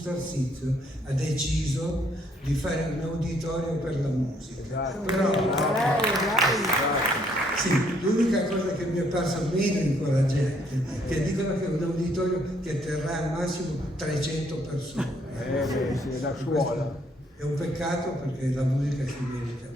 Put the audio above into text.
Starsizio ha deciso di fare un uditorio per la musica. Però sì, l'unica cosa che mi è parsa meno incoraggiante, che dicono che è un uditorio che terrà al massimo 300 persone. Sì, è la scuola. È un peccato perché la musica si merita